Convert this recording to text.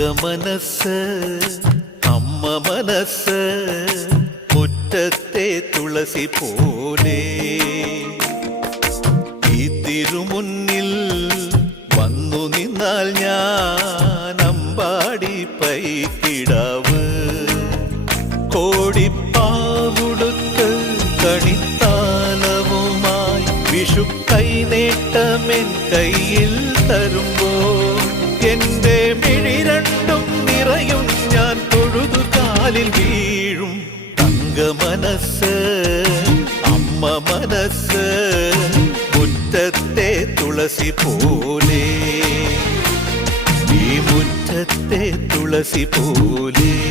തങ്കമനസ് അമ്മ മനസ് മുറ്റത്തെ തുളസി പോലെ ഈ തിരുമുന്നിൽ വന്നു നിന്നാൽ ഞാൻ അമ്പാടി പൈക്കിടാവ് കോടിപ്പാവുടുത്ത് കണിത്താലവുമായി വിഷു നേട്ടമെൻ കയ്യിൽ തരുമ്പോ എന്റെ മിഴി കാലിൽ വീഴും തങ്ക മനസ്സ് അമ്മ മനസ്സ് മുറ്റത്തെ തുളസി പോലെ ഈ മുറ്റത്തെ തുളസി പോലെ